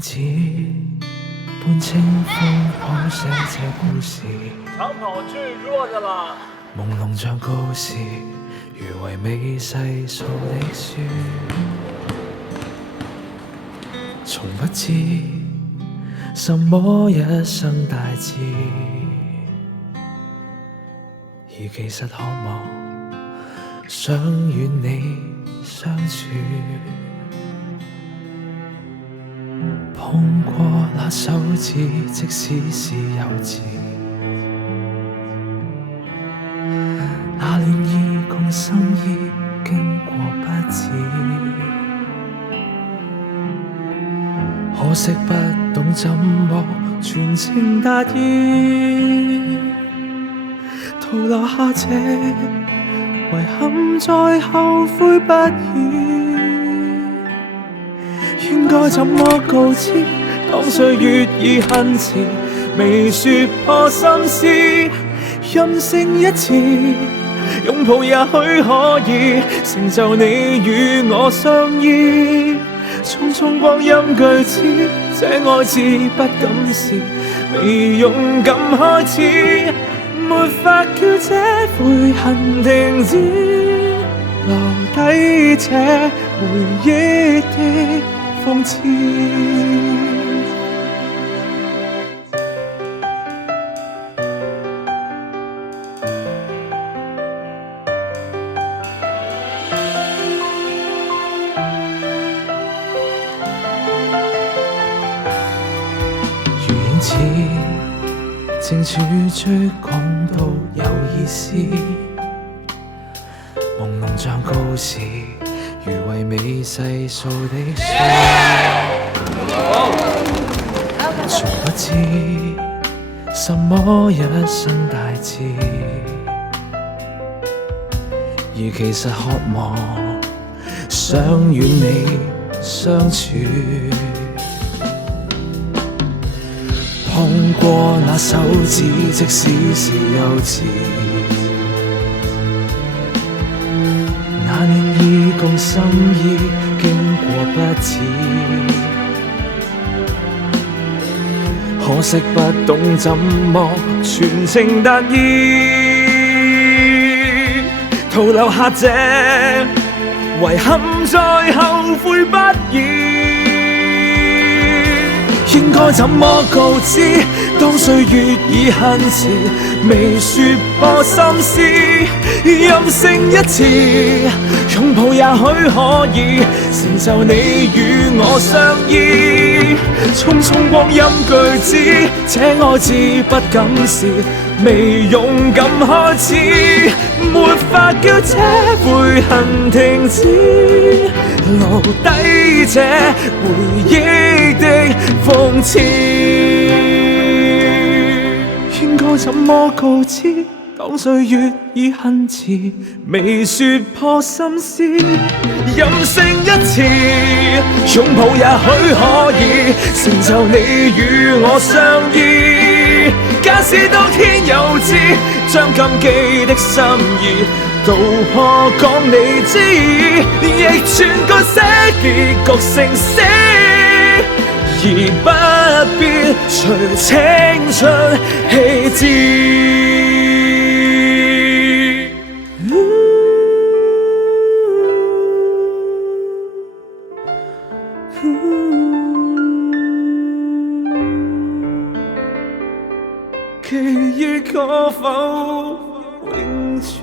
子般清風譜寫這故事，長跑最弱的啦。朦朧像告示，如唯美細數的書，從不知什麼一生大志，而其實渴望想與你相處。碰過那手指，即使是幼稚，那戀意共心意經過不止，可惜不懂怎麼全情達意，徒留下這遺憾再後悔不已。應該怎麼告知？當歲月已恨遲，未說破心思，任性一次，擁抱也許可以成就你與我相依。匆匆光陰句子，這愛字不敢試，未勇敢開始，沒法叫這悔恨停止，留低這回憶的諷刺。如影似正處追講到有意思，朦朧像告示，如唯美細數的書，從不知什麼一生大志，而其實渴望想與你相處。碰過那手指，即使是幼稚，那戀意共心意經過不止，可惜不懂怎麼全情達意，徒留下這遺憾再後悔不已。應該怎麼告知？當歲月已恨遲，未說破心思，任性一次，擁抱也許可以成就你與我相依。匆匆光陰句子，這愛字不敢試，未勇敢開始，沒法叫這悔恨停止，留低這回憶的諷刺。應該怎麼告知？當歲月已恨遲，未說破心思，任性一次，擁抱也許可以成就你與我相依。假使當天有知，將禁忌的心意道破講你知，亦全個寫結局成死，而不必隨青春棄置。記憶可否永存？